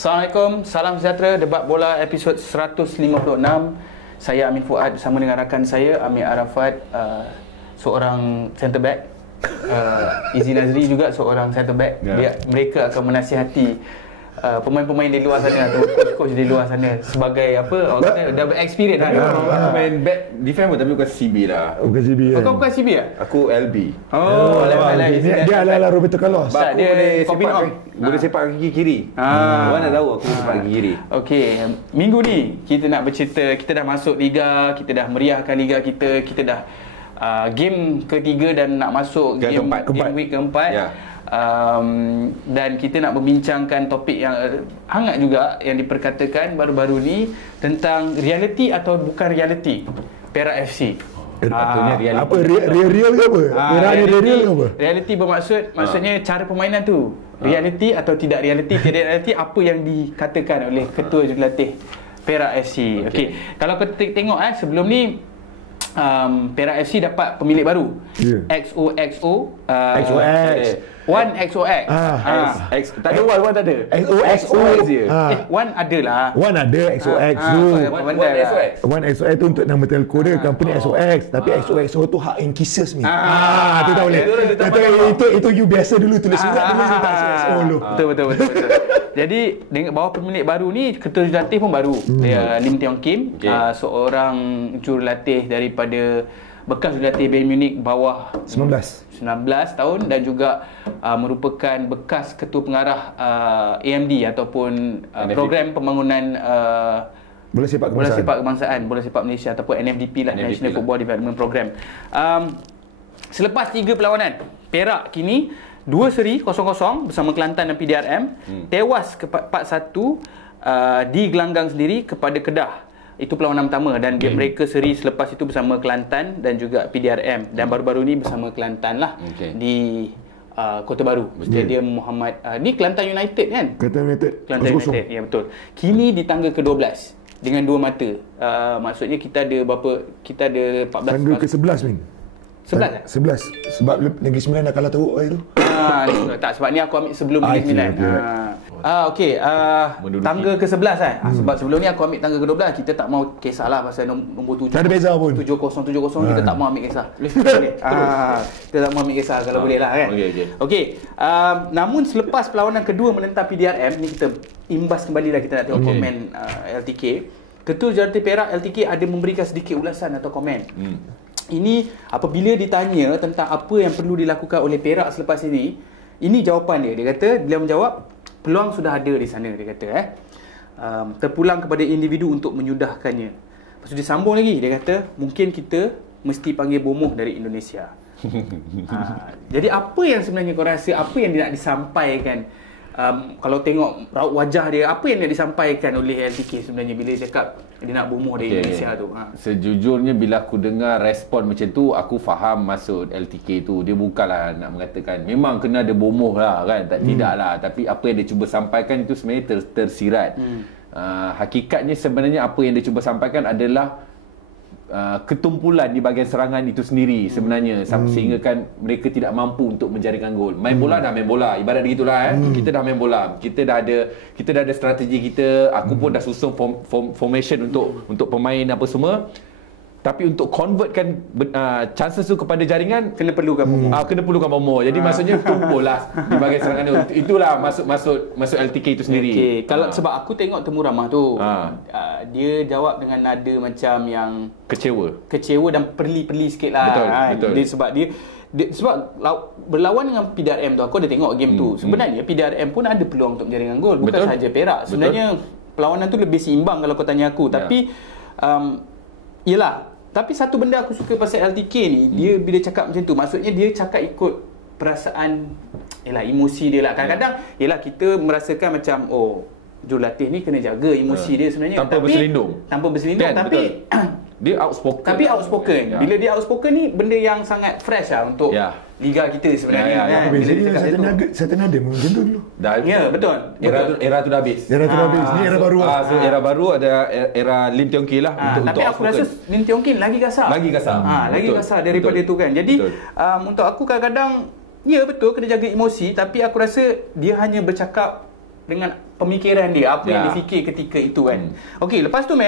Assalamualaikum, salam sejahtera. Debat Bola episod 156. Saya Amin Fuad bersama dengan rakan saya Amir Arafat, seorang centre back. Izzy Nazri juga seorang centre back. Mereka akan menasihati pemain-pemain di luar sana atau coach-coach di luar sana sebagai apa? Orang kata dah bereksperience dah. Main back defense tapi bukan CB lah. Bukan CB kan? Kau bukan CB lah? Aku LB. Dia adalah Roberto Carlos. Tak, dia boleh sepak kaki kiri. Orang dah tahu aku sepak kaki kiri. Okey, minggu ni kita nak bercerita, kita dah masuk liga, kita dah meriahkan liga kita dah game ketiga dan nak masuk game week keempat. Ya. Dan kita nak membincangkan topik yang hangat juga yang diperkatakan baru-baru ni tentang reality atau bukan reality Perak FC. Patutnya reality. Apa real ke apa? Real ke apa? Reality maksudnya cara permainan tu. Reality atau tidak reality, tidak reality apa yang dikatakan oleh ketua jurulatih Perak FC. Okey. Kalau kita tengok sebelum ni Perak FC dapat pemilik baru. XOXO One XOX. Tak ada one tak ada. XOXO je. One ada lah. One ada XOX tu. One XOX tu untuk nama telco dia, company XOX. Tapi XOXO tu hak in kisses ni. Tu tak boleh. Itu you biasa dulu tulis surat dulu tak XOXO dulu. Betul. Jadi dengan bawah pemilik baru ni, ketua jurulatih pun baru. Lim Tiong Kim, seorang jurulatih daripada bekas jurulatih Bayern Munich bawah 19 tahun dan juga merupakan bekas ketua pengarah AMD ataupun program pembangunan bola sepak kebangsaan, bola sepak Malaysia ataupun NFDP lah, National Football Development Program. Selepas 3 perlawanan, Perak kini 2 seri 0-0 bersama Kelantan dan PDRM, tewas 4-1 di gelanggang sendiri kepada Kedah. Itu perlawanan pertama dan game mereka seri selepas itu bersama Kelantan dan juga PDRM dan baru-baru ni bersama Kelantan lah di Kota Baru, Stadium Muhammad ni Kelantan United kan? Kelantan United, ya betul. Kini di tangga ke-12 dengan 2 mata. Maksudnya kita ada 14 tangga ke-11 Min. 11 sebab Negeri Sembilan dah kalah teruk hari tu. Tak, sebab ni aku ambil sebelum Negeri Sembilan. Tangga ke-11 kan. Sebab sebelum ni aku ambil tangga ke-12, kita tak mau kisahlah pasal nombor 7. Tak ada beza pun. 7070 kita tak mau ambil kisah. Kita tak mau ambil kisah kalau boleh lah kan. Okey. Namun selepas perlawanan kedua menentang PDRM ni, kita imbas kembali lah, kita nak tengok komen LTK. Ketua Jurulatih Perak LTK ada memberikan sedikit ulasan atau komen. Ini apabila ditanya tentang apa yang perlu dilakukan oleh Perak selepas ini jawapan dia. Dia kata, dia menjawab, peluang sudah ada di sana, dia kata terpulang kepada individu untuk menyudahkannya. Lepas tu dia sambung lagi, dia kata mungkin kita mesti panggil bomoh dari Indonesia. Jadi apa yang sebenarnya kau rasa, apa yang dia nak disampaikan? Kalau tengok raut wajah dia, apa yang nak disampaikan oleh LTK sebenarnya bila dia cakap dia nak bomoh dari Indonesia tu? Sejujurnya bila aku dengar respon macam tu, aku faham maksud LTK tu. Dia bukanlah nak mengatakan memang kena ada bomoh lah kan, tidak lah. Tapi apa yang dia cuba sampaikan itu sebenarnya tersirat. Hakikatnya sebenarnya apa yang dia cuba sampaikan adalah ketumpulan di bahagian serangan itu sendiri sebenarnya, sehingga kan mereka tidak mampu untuk menjaringkan gol. Main bola dah main bola, ibarat begitulah kita dah main bola, kita dah ada strategi kita. Aku pun dah susun formation untuk pemain apa semua. Tapi untuk convertkan chances tu kepada jaringan, kena perlukan bomoh. Jadi maksudnya tumpullah di bahagian serangan tu. Itulah maksud LTK itu sendiri. Kalau sebab aku tengok Temu Ramah tu, dia jawab dengan nada macam yang kecewa dan perli-perli sikit lah. Betul. Sebab berlawan dengan PDRM tu, aku ada tengok game tu. Sebenarnya PDRM pun ada peluang untuk menjaringkan gol, bukan sahaja Perak. Sebenarnya perlawanan tu lebih seimbang kalau kau tanya aku. Tapi tapi satu benda aku suka pasal LTK ni, dia bila cakap macam tu, maksudnya dia cakap ikut perasaan, emosi dia lah. Kadang-kadang kita merasakan macam jurulatih ni kena jaga emosi dia sebenarnya, tanpa berselindung kan, tapi dia outspoken. Bila dia outspoken ni benda yang sangat fresh lah untuk liga kita sebenarnya. Saya ada macam tu dulu. Betul. Era tu dah habis. Ni era baru. Era baru ada era Lim Tiong Kim lah. Tapi aku rasa Lim Tiong Kim lagi kasar. Lagi kasar daripada itu kan. Jadi untuk aku kadang-kadang betul kena jaga emosi, tapi aku rasa dia hanya bercakap dengan pemikiran dia, apa yang dia fikir ketika itu kan. Okey, lepas tu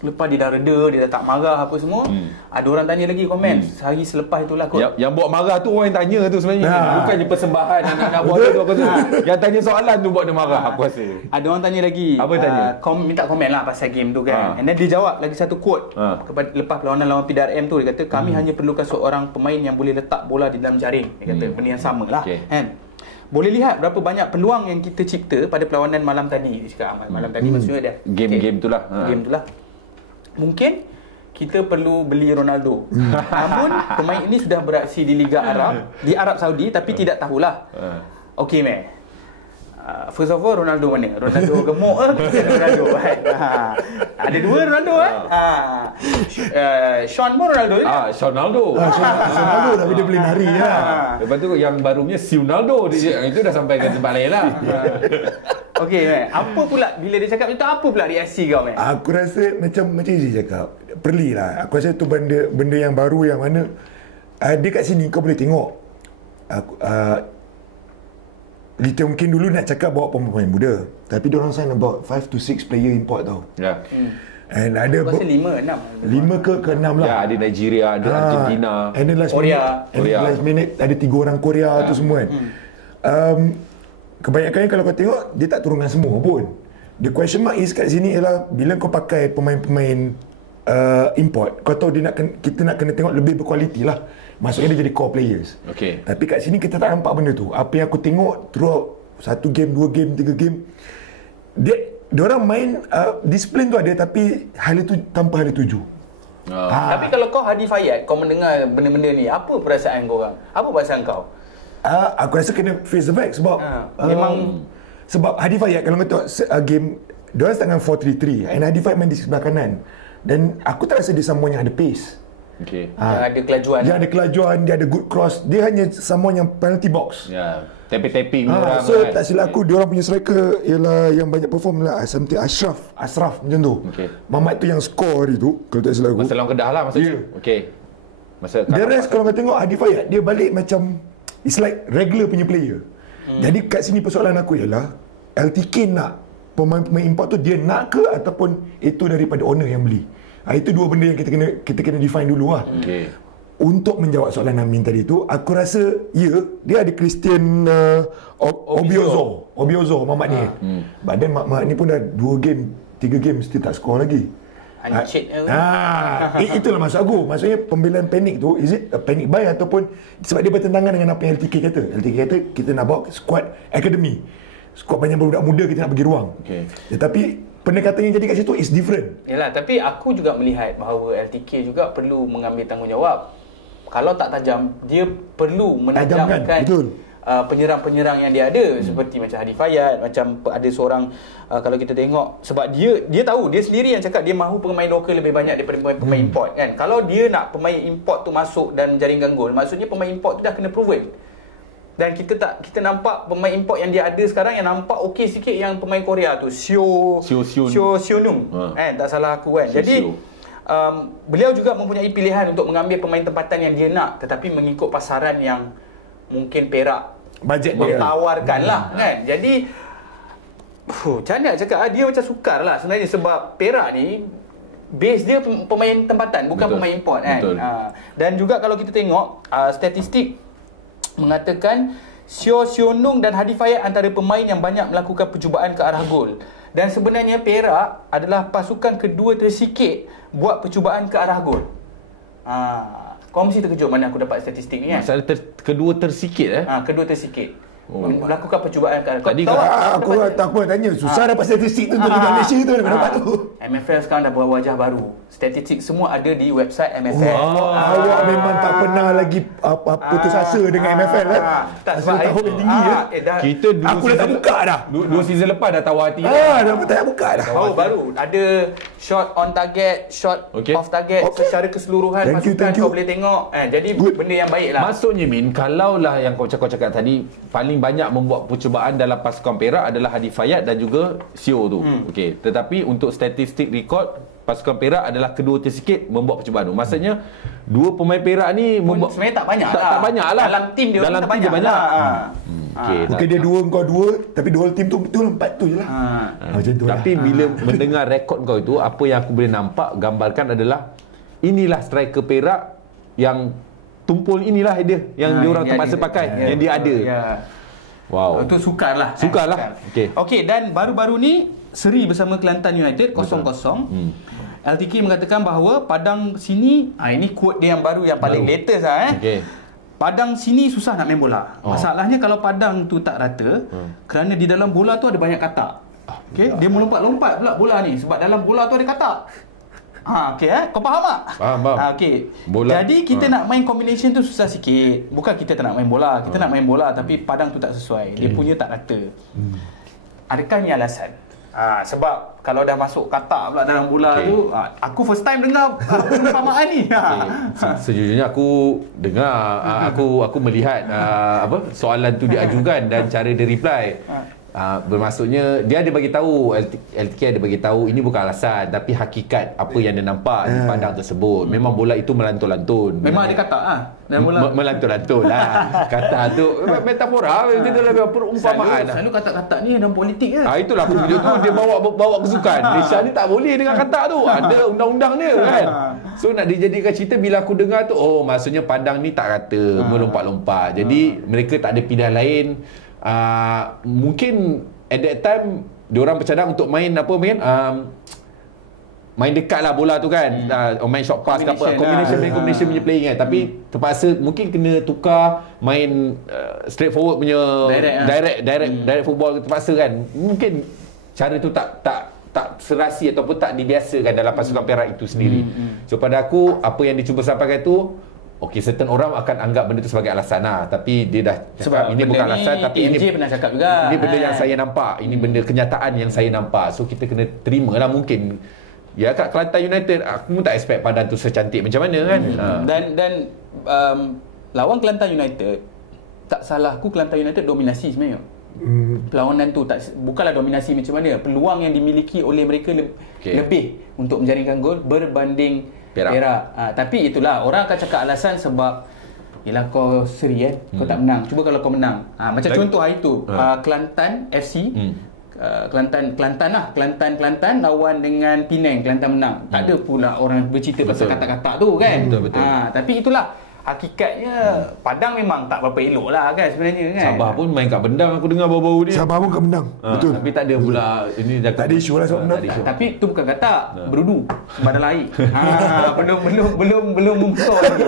lepas dia dah reda, dia dah tak marah apa semua, ada orang tanya lagi komen sehari selepas itulah kot. Yang buat marah tu orang yang tanya tu sebenarnya. Bukannya persembahan anak-anak buat tu aku tu. Yang tanya soalan tu buat dia marah aku rasa. Ada orang tanya lagi. Apa tanya? Minta komen lah pasal game tu kan. And then dia jawab lagi satu quote kepada lepas perlawanan lawan PDRM tu, dia kata kami hanya perlukan seorang pemain yang boleh letak bola di dalam jaring. Dia kata benda yang sama lah kan. Boleh lihat berapa banyak peluang yang kita cipta pada perlawanan malam tadi. Dia cakap malam tadi maksudnya dia game tu lah. Game tu lah. Mungkin kita perlu beli Ronaldo. Namun pemain ini sudah beraksi di Liga Arab, di Arab Saudi, tapi tidak tahulah. Okey first of all, Ronaldo mana? Ronaldo gemuk ke Ronaldo? Ada dua Ronaldo Sean pun Ronaldo je. Sean Ronaldo. Sean Ronaldo tapi dia boleh lari lah. Lepas tu yang barunya Si Ronaldo, itu dah sampai ke tempat lain lah. Okey, apa pula bila dia cakap itu, apa pula reaksi kau Aku rasa macam dia cakap, perli lah. Aku rasa tu benda yang baru yang mana dia kat sini kau boleh tengok. Kita mungkin dulu nak cakap bawa pemain muda, tapi diorang sign about 5 to 6 player import tau. Ya. And ada aku rasa 5 ke 6 lah. Ya, ada Nigeria, ada Argentina, and then last minute ada 3 orang Korea tu semua kan. Kebanyakannya kalau kau tengok, dia tak turunkan semua pun. The question mark is kat sini ialah bila kau pakai pemain-pemain import, kau tahu kita nak kena tengok lebih berkualiti lah. Maksudnya dia jadi core players. Okay. Tapi kat sini kita tak nampak benda tu. Apa yang aku tengok throughout 1 game, 2 game, 3 game, dia orang main disiplin tu ada, tapi tanpa hal tuju. Tapi kalau kau Hadi Fayad, kau mendengar benda-benda ni, apa perasaan kau orang? Apa perasaan kau? Aku rasa kena face the fact sebab memang sebab Hadi Fayad kalau kau tengok game, dia orang start dengan 4-3-3 and Hadi Fayad main di sebelah kanan. Dan aku tak rasa dia someone yang ada pace. Okay. Yang ada kelajuan. Dia ada kelajuan, dia ada good cross. Dia hanya someone yang penalty box. Ya, tapping orang. So tak silap aku, dia orang punya striker ialah yang banyak perform lah. Something Ashraf macam tu. Okay. Mamat tu yang score hari tu, kalau tak silap aku. Masa lawan Kedah lah maksudnya. Okey. The rest kalau kau tengok Hadi Fayad, dia balik macam it's like regular punya player. Jadi kat sini persoalan aku ialah LTK nak pemain-pemain import tu, dia nak ke ataupun itu daripada owner yang beli. Itu dua benda yang kita kena define dulu lah. Okay. Untuk menjawab soalan Amin tadi tu, aku rasa dia ada Christian Obiozo Mamat ni. Badan Mamat ni pun dah 2 game 3 game still tak score lagi. Itulah maksud aku. Maksudnya pembelaan panik tu, is it a panic buy ataupun sebab dia bertentangan dengan apa yang LTK kata. LTK kata kita nak bawa squad academy, squad banyak budak muda, kita nak bagi ruang. Tetapi pendekatan yang jadi kat situ is different. Yalah, tapi aku juga melihat bahawa LTK juga perlu mengambil tanggungjawab. Kalau tak tajam, dia perlu menajamkan penyerang-penyerang yang dia ada, seperti macam Hadi Fayad, macam ada seorang kalau kita tengok, sebab dia tahu, dia sendiri yang cakap dia mahu pemain lokal lebih banyak daripada pemain import kan. Kalau dia nak pemain import tu masuk dan jaringkan gol, maksudnya pemain import tu dah kena proven. Dan kita nampak pemain import yang dia ada sekarang yang nampak okey sikit yang pemain Korea tu, Sionung kan, tak salah aku kan. Jadi beliau juga mempunyai pilihan untuk mengambil pemain tempatan yang dia nak, tetapi mengikut pasaran yang mungkin Perak bajet mentawarkan lah kan. Jadi macam mana nak cakap, dia macam sukar lah sebenarnya, sebab Perak ni base dia pemain tempatan, bukan pemain import kan. Dan juga kalau kita tengok statistik mengatakan Sionung dan Hadi Fayad antara pemain yang banyak melakukan percubaan ke arah gol. Dan sebenarnya Perak adalah pasukan kedua tersikit buat percubaan ke arah gol. Kau mesti terkejut mana aku dapat statistik ni kan. Masalah kedua tersikit kedua tersikit. Melakukan percubaan ke arah gol. Tadi aku nak tanya, susah dapat statistik tu untuk Liga Malaysia tu, dapat tu. MFL sekarang dah buat wajah baru. Statistik semua ada di website MFL. Awak memang tak pernah lagi putus asa dengan MFL kan? Tak, sebab tahun yang tinggi kita aku dah tak buka dah. 2 season lepas dah tahu hati dah tak buka dah. Baru ada shot on target, shot off target secara keseluruhan pasukan kau boleh tengok. Jadi benda yang baik lah. Maksudnya Min, kalau lah yang kau cakap tadi, paling banyak membuat percubaan dalam pasukan Perak adalah Hadi Fayad dan juga Sio tu. Okey, tetapi untuk statistik rekod, pasukan Perak adalah kedua tersikit membuat percubaan tu. Maksudnya dua pemain Perak ni sebenarnya tak banyak lah. Tak banyak lah. Dalam tim dia tak banyak lah. Mungkin dia 2 kau 2, tapi the whole team tu betul 4 tu je lah. Macam tu. Tapi bila mendengar rekod kau itu, apa yang aku boleh nampak gambarkan adalah inilah striker Perak yang tumpul, inilah dia yang diorang terpaksa pakai, yang dia ada. Wow. Itu sukar lah. Okey, dan baru-baru ni seri bersama Kelantan United 0-0. LTK mengatakan bahawa Padang sini, ini quote dia yang baru, yang paling latest lah. Padang sini susah nak main bola. Masalahnya kalau Padang tu tak rata, kerana di dalam bola tu ada banyak katak. Dia melompat-lompat pula bola ni sebab dalam bola tu ada katak. Kau faham tak? Faham. Jadi kita nak main combination tu susah sikit. Bukan kita tak nak main bola, kita nak main bola tapi Padang tu tak sesuai. Dia punya tak rata. Adakah ni alasan? Sebab kalau dah masuk katak pula dalam bola tu, aku first time dengar perumpamaan ni. Sejujurnya aku dengar, aku melihat soalan tu diajukan dan cara dia reply. Bermaksudnya dia ada bagi tahu, LTK ada bagi tahu ini bukan alasan tapi hakikat apa yang dia nampak di padang tersebut. Memang bola itu melantun-lantun. Memang ada katak dalam bola. Melantun-lantun lah. Kata tu metafora, itu adalah perumpamaan. Selalu katak-katak ni dalam politik ke? Itulah aku tunjuk tu dia bawa kesukan. Malaysia ni tak boleh dengan katak tu. Ada undang-undang dia kan. So nak dijadikan cerita, bila aku dengar tu, maksudnya Padang ni tak rata, melompat-lompat. Jadi mereka tak ada pilihan lain. Mungkin at that time diorang bercadang untuk main main dekat lah bola tu kan, main short pass ke apa, combination punya playing kan. Tapi terpaksa mungkin kena tukar main straightforward punya direct football, terpaksa kan. Mungkin cara tu tak serasi ataupun tak dibiasakan dalam pasukan Perak itu sendiri. So pada aku, apa yang dicuba sampaikan tu, certain orang akan anggap benda tu sebagai alasan lah. Tapi dia dah cakap ini bukan alasan, tapi ini pernah cakap juga. Ini benda yang saya nampak, ini benda kenyataan yang saya nampak. So kita kena terima lah. Mungkin ya kat Kelantan United, aku pun tak expect Padang tu secantik macam mana kan. Dan lawan Kelantan United, tak salahku Kelantan United dominasi sebenarnya. Perlawanan tu bukanlah dominasi macam mana, peluang yang dimiliki oleh mereka lebih untuk menjaringkan gol berbanding Perak. Tapi itulah, orang akan cakap alasan sebab yelah kau seri kau tak menang. Cuba kalau kau menang. Macam contoh hari tu Kelantan FC, Kelantan lawan dengan Penang, Kelantan menang. Tak ada pula orang bercerita pasal kata-kata tu kan. Betul. Tapi itulah hakikatnya, Padang memang tak berapa elok lah kan sebenarnya kan. Sabah pun main kat Bendang, aku dengar baru-baru ni. Sabah pun kat Bendang. Betul. Tapi tak ada pula ini dah tak ada isu lah sebab Bendang. Tapi tu bukan kata berudu badan air. belum muncul lagi.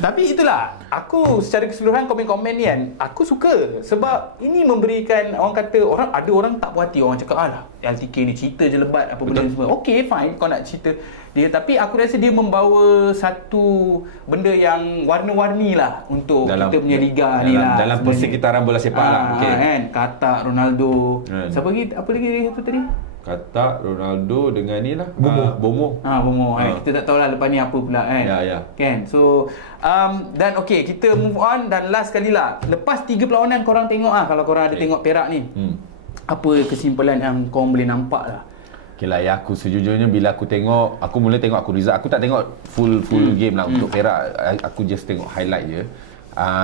Tapi itulah, aku secara keseluruhan komen-komen ni kan, aku suka sebab ini memberikan, orang kata ada orang tak puas hati, orang cakap alah LTK ni cerita je lebat apa benda semua. Okey fine kau nak cerita dia, tapi aku rasa dia membawa satu benda yang warna-warni lah untuk dalam, kita punya liga ni lah, dalam persekitaran bola sepak lah. Kan, Katak, Ronaldo, siapa lagi, apa lagi satu tadi? Katak, Ronaldo dengan ni lah Bomo. Bomo. Kita tak tahulah lepas ni apa pula kan. Kan. So dan kita move on, dan last kali lah, lepas 3 perlawanan korang tengok kalau korang ada tengok Perak ni, apa kesimpulan yang korang boleh nampak lah? Ya, aku sejujurnya bila aku mula tengok result, aku tak tengok full game lah untuk Perak. Aku just tengok highlight je.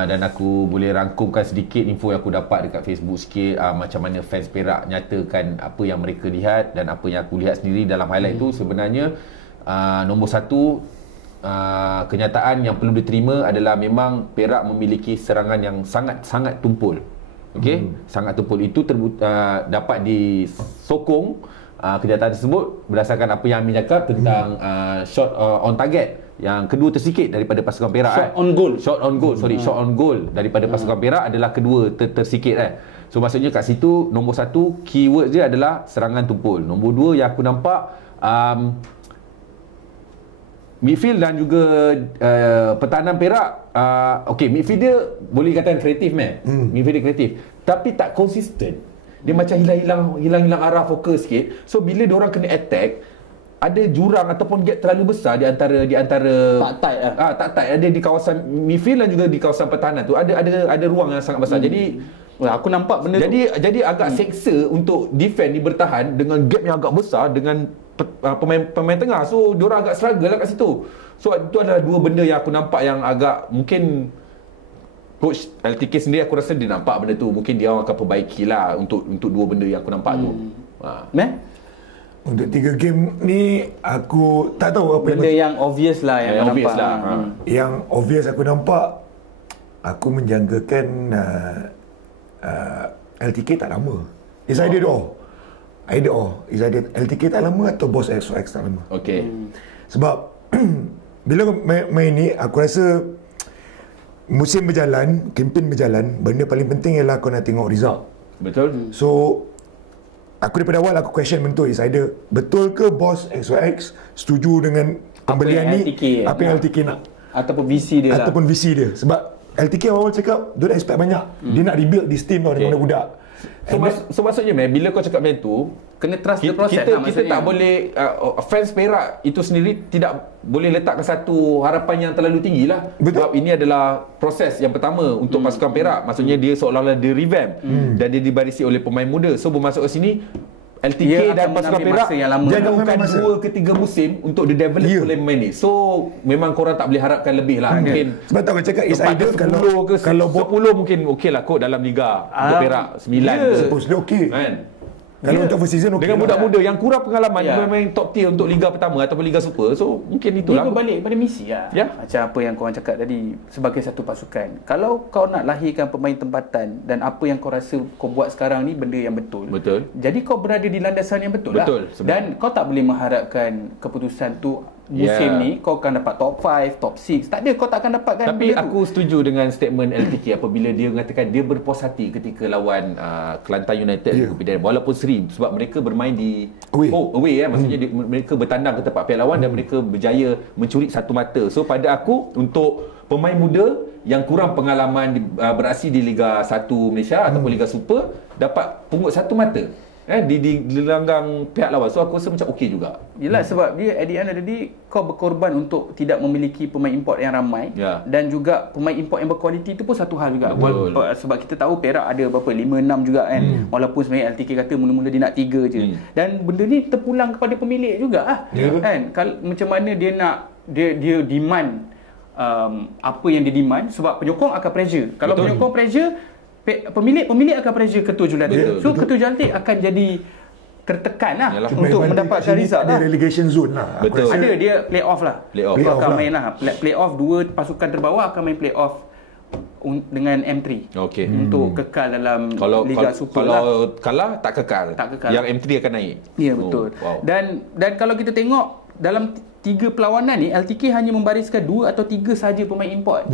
Dan aku boleh rangkumkan sedikit info yang aku dapat dekat Facebook sikit, macam mana fans Perak nyatakan apa yang mereka lihat dan apa yang aku lihat sendiri dalam highlight tu. Sebenarnya nombor satu, kenyataan yang perlu diterima adalah memang Perak memiliki serangan yang sangat tumpul. Sangat tumpul. Itu dapat disokong kenyataan tersebut berdasarkan apa yang Amin cakap tentang shot on target yang kedua tersikit daripada pasukan Perak. Shot on goal daripada pasukan Perak adalah kedua tersikit So maksudnya kat situ, nombor satu keyword dia adalah serangan tumpul. Nombor dua yang aku nampak, midfield dan juga pertahanan Perak, midfield dia boleh katakan kreatif midfield dia kreatif, tapi tak konsisten. Dia macam hilang arah fokus sikit. So bila diorang kena attack, ada jurang ataupun gap terlalu besar di antara tak tight lah. Tak tight. Ada di kawasan midfield dan juga di kawasan pertahanan tu ada ruang yang sangat besar. Jadi aku nampak benda jadi agak seksa untuk defend ni bertahan dengan gap yang agak besar dengan pemain tengah. So diorang agak struggle lah kat situ. So itu adalah dua benda yang aku nampak yang agak mungkin Coach LTK sendiri aku rasa dia nampak benda tu. Mungkin dia akan perbaikilah untuk dua benda yang aku nampak tu. Untuk 3 game ni aku tak tahu apa benda yang obvious lah yang obvious nampak. Lah. Yang obvious aku nampak, aku menjangkakan LTK tak lama. It's either It's either LTK tak lama atau Boss XOX tak lama. Okay. Sebab bila main ni, aku rasa musim berjalan, kempen berjalan, benda paling penting ialah kau nak tengok result. Betul. So aku daripada awal aku question bentuk is either betul ke Boss XOX setuju dengan pembelian ni, apa yang LTK nak, ataupun visi dia ataupun visi dia. Sebab LTK awal cakap don't expect banyak, dia nak rebuild this team tau, dengan budak-budak. So maksudnya bila kau cakap macam tu, kena trust the process kita tak boleh fans Perak itu sendiri tidak boleh letakkan satu harapan yang terlalu tinggi lah. Sebab ini adalah proses yang pertama untuk pasukan Perak. Maksudnya dia seolah-olah dia revamp dan dia dibarisi oleh pemain muda. So bermasuk ke sini LTK dan pasukan Perak dia akan 2 ke 3 musim untuk di-develop oleh pemain ni. So memang korang tak boleh harapkan lebih lah. Mungkin sebab tak cakap is either kalau 10 mungkin okey lah kot dalam Liga untuk Perak 9 supposedly okey kan. Kalau untuk first season dengan budak-budak yang kurang pengalaman main top tier untuk Liga pertama ataupun Liga Super. So mungkin itulah. Dia berbalik pada misi lah. Macam apa yang korang cakap tadi, sebagai satu pasukan, kalau kau nak lahirkan pemain tempatan dan apa yang kau rasa kau buat sekarang ni benda yang betul, jadi kau berada di landasan yang betul lah. Dan kau tak boleh mengharapkan keputusan tu musim ni kau akan dapat top 5, top 6. Tak ada, kau tak akan dapatkan. Tapi aku setuju dengan statement LTK apabila dia mengatakan dia berpuas hati ketika lawan Kelantan United di Kupang, walaupun seri sebab mereka bermain di away maksudnya mereka bertandang ke tempat pihak lawan dan mereka berjaya mencuri satu mata. So pada aku, untuk pemain muda yang kurang pengalaman beraksi di Liga 1 Malaysia ataupun Liga Super dapat pungut satu mata di gelanggang pihak lawan. So aku rasa macam okey juga. Yelah, sebab dia at the end of the day kau berkorban untuk tidak memiliki pemain import yang ramai dan juga pemain import yang berkualiti tu pun satu hal juga. Sebab kita tahu Perak ada berapa 5-6 juga kan. Walaupun sebenarnya LTK kata mula-mula dia nak 3 je. Dan benda ni terpulang kepada pemilik juga kan. Macam mana dia nak dia demand apa yang dia demand, sebab penyokong akan pressure. Kalau penyokong pressure, pemilik akan pressure ketua jurulatih. So ketua jurulatih akan jadi tertekan lah untuk mendapatkan result lah. Ada relegation zone lah. Betul. Ada, dia play off lah. Play off akan main lah. Play off, 2 pasukan terbawah akan main play off dengan M3 untuk kekal dalam Liga Super lah. Kalau kalah tak kekal. Yang M3 akan naik. Ya, betul. Dan kalau kita tengok dalam 3 perlawanan ni, LTK hanya membariskan 2 atau 3 saja pemain import.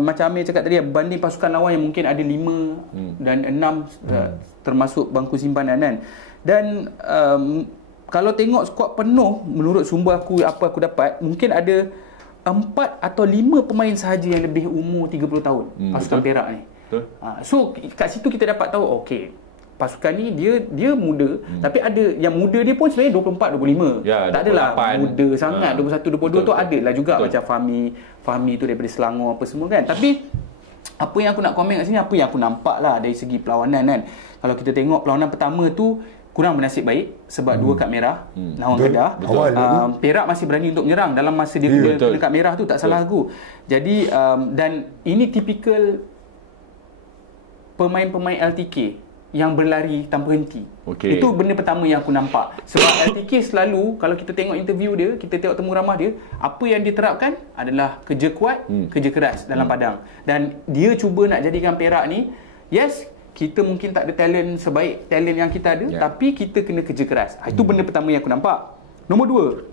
Macam Amir cakap tadi, berbanding pasukan lawan yang mungkin ada 5 dan 6 termasuk bangku simpanan kan. Dan kalau tengok skuad penuh, menurut sumber aku, apa aku dapat, mungkin ada 4 atau 5 pemain sahaja yang lebih umur 30 tahun pasukan Perak ni. So kat situ kita dapat tahu pasukan ni dia muda, tapi ada yang muda dia pun sebenarnya 24 25. Tak adalah muda sangat. 21 22 tu adalah juga macam Fahmi tu daripada Selangor apa semua kan. Tapi apa yang aku nak komen kat sini, apa yang aku nampak lah dari segi perlawanan kan. Kalau kita tengok perlawanan pertama tu kurang bernasib baik sebab 2 kad merah lawan Kedah. Perak masih berani untuk menyerang dalam masa dia kena kad merah tu, tak salah aku. Jadi dan ini tipikal pemain-pemain LTK yang berlari tanpa henti. Itu benda pertama yang aku nampak. Sebab LTK selalu, kalau kita tengok interview dia, kita tengok temu ramah dia, apa yang dia terapkan adalah kerja kuat, kerja keras dalam padang. Dan dia cuba nak jadikan Perak ni, yes, kita mungkin tak ada talent sebaik talent yang kita ada, tapi kita kena kerja keras. Itu benda pertama yang aku nampak. Nombor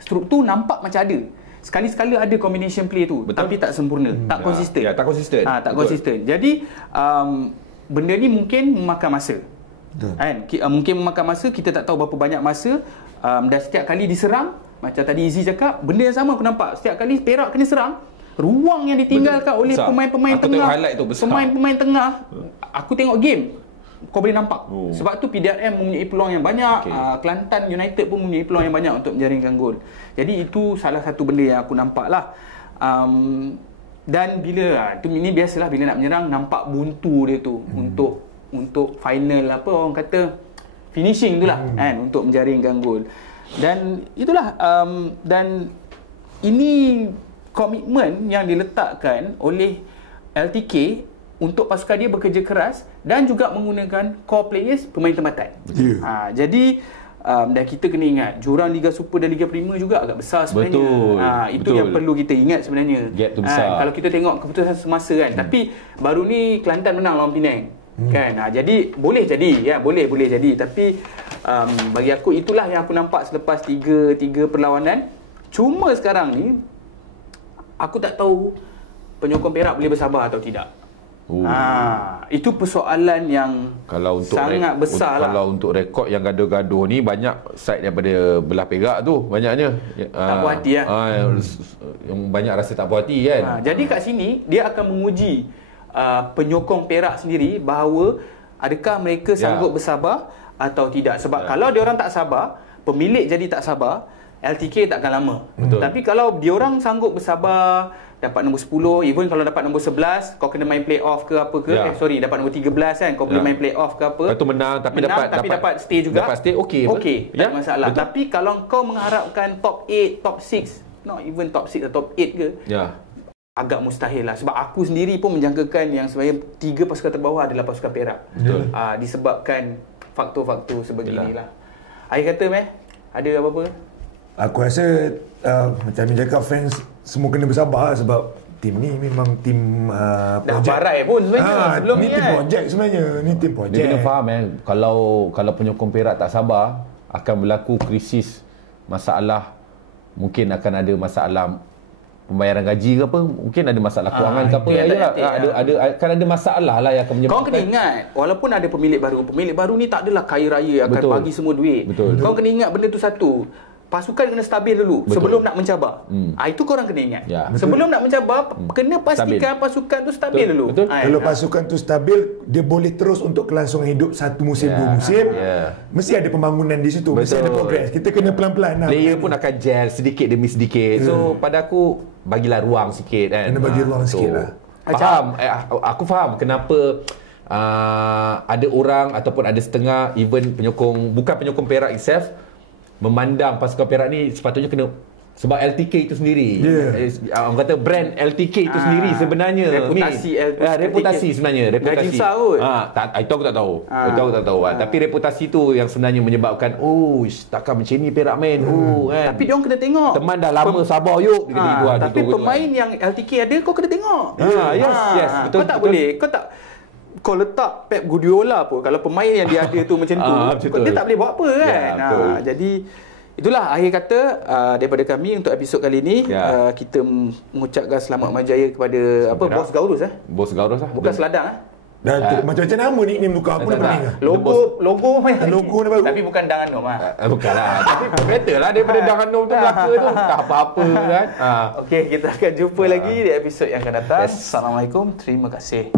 2, struktur nampak macam ada. Sekali-sekala ada combination play tu, tapi tak sempurna, tak konsisten. Tak konsisten. Tak konsisten. Jadi benda ni mungkin memakan masa. Kan? Mungkin memakan masa, kita tak tahu berapa banyak masa. Dan setiap kali diserang, macam tadi Izzy cakap, benda yang sama aku nampak. Setiap kali Perak kena serang, ruang yang ditinggalkan oleh pemain-pemain tengah, pemain-pemain tengah, aku tengok game, kau boleh nampak. Sebab tu PDRM mempunyai peluang yang banyak, Kelantan United pun mempunyai peluang yang banyak untuk menjaringkan gol. Jadi itu salah satu benda yang aku nampak lah. Dan bila ini biasalah, bila nak menyerang nampak buntu dia tu untuk final apa orang kata finishing itulah kan, untuk menjaringkan gol. Dan itulah dan ini komitmen yang diletakkan oleh LTK untuk pasukan dia bekerja keras dan juga menggunakan core players, pemain tempatan. Jadi dan kita kena ingat jurang Liga Super dan Liga Prima juga agak besar sebenarnya. Itu yang perlu kita ingat sebenarnya. Gap tu besar. Kalau kita tengok keputusan semasa kan. Tapi baru ni Kelantan menang lawan Penang. Kan? Jadi boleh jadi ya, boleh jadi. Tapi bagi aku itulah yang aku nampak selepas tiga perlawanan. Cuma sekarang ni aku tak tahu penyokong Perak boleh bersabar atau tidak. Itu persoalan yang sangat besar lah. Kalau untuk rekod yang gaduh-gaduh ni, banyak side daripada belah Perak tu banyaknya tak puas hati lah. Yang banyak rasa tak puas hati kan. Jadi kat sini dia akan menguji penyokong Perak sendiri bahawa adakah mereka sanggup bersabar atau tidak. Sebab kalau dia orang tak sabar, pemilik jadi tak sabar, LTK takkan lama. Tapi kalau dia orang sanggup bersabar, dapat nombor 10, even kalau dapat nombor 11, kau kena main play-off ke apa ke, dapat nombor 13 kan, kau boleh main play-off ke apa. Lepas tu menang tapi dapat stay juga. Dapat stay, okey. Tak ada masalah. Betul. Tapi kalau kau mengharapkan top 8, top 6, not even top 6 atau top 8 ke, agak mustahil lah. Sebab aku sendiri pun menjangkakan yang sebenarnya 3 pasukan terbawah adalah pasukan Perak. Disebabkan faktor-faktor sebeginilah. Akhir kata, ada apa-apa? Aku rasa macam ni cakap, fans semua kena bersabar sebab tim ni memang tim dah barai pun sebenarnya sebelum ni tim projek sebenarnya. Ni tim projek. Dia kena faham kalau penyokong Perak tak sabar, akan berlaku krisis, masalah, mungkin akan ada masalah pembayaran gaji ke apa, mungkin ada masalah kewangan ke apa, akan ada masalah lah yang akan menyebabkan. Kau kena ingat, walaupun ada pemilik baru ni tak adalah kaya raya akan bagi semua duit. Kau kena ingat benda tu satu, pasukan kena stabil dulu sebelum nak mencabar. Itu korang kena ingat. Sebelum nak mencabar, kena pastikan pasukan tu stabil dulu. Kalau pasukan tu stabil, dia boleh terus untuk kelangsungan hidup 1 musim, 2 musim. Mesti ada pembangunan di situ, mesti ada progres. Kita kena pelan-pelan. Player pun akan gel sedikit demi sedikit. So pada aku, bagilah ruang sikit kan. Kena bagi ruang sikit lah. Faham. Aku faham kenapa ada orang ataupun ada setengah even penyokong, bukan penyokong Perak itself, memandang pasukan Perak ni sepatutnya kena, sebab LTK itu sendiri. Orang kata brand LTK itu sendiri sebenarnya reputasi sebenarnya, reputasi. Gaji besar kot. Itu aku tak tahu. Tapi reputasi tu yang sebenarnya menyebabkan takkan macam ni Perak main. Kan. Tapi dia orang kena tengok. Teman dah lama sabar yuk. Tapi pemain yang LTK ada, kau kena tengok. Yes, betul. Kau tak boleh, kau letak Pep Guardiola pun, kalau pemain yang dia ada tu macam tu, dia tak boleh buat apa kan. Jadi itulah akhir kata daripada kami untuk episod kali ini. Kita mengucapkan selamat majaya kepada Bos Gaurus. Bos Gaurus lah. Bukan Seladang. Macam-macam nama nickname tukar pun dah. Logo ni baru. Tapi bukan Danganum Bukanlah. Tapi better lah daripada Danganum tu Melaka tu. Tak apa-apa kan. Okey, kita akan jumpa lagi di episod yang akan datang. Assalamualaikum. Terima kasih.